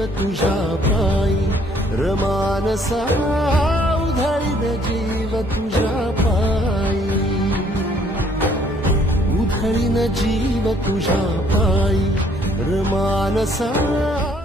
जीव तुझ्या पायी. रमानसा उधळीन जीव तुझ्या पायी. उधळीन जीव तुझ्या पायी. रमानसा